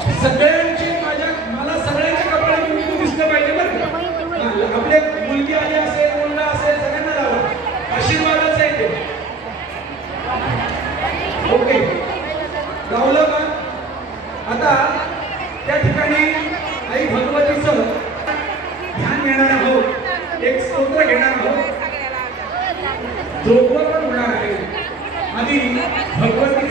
सगळ्यांची मला सगळ्यांचे कपडे कुंकू दिसलं पाहिजे बरं का. आपले मुलगी आली असेल, मुलगा असेल, सगळ्यांना लावा. आशीर्वादच आहे ते. ओके, लावलं का? आता त्या ठिकाणी आई भगवतीचं ध्यान घेणार आहोत, एक स्तोत्र घेणार आहोत, दोघं पण होणार आहे. आधी भगवती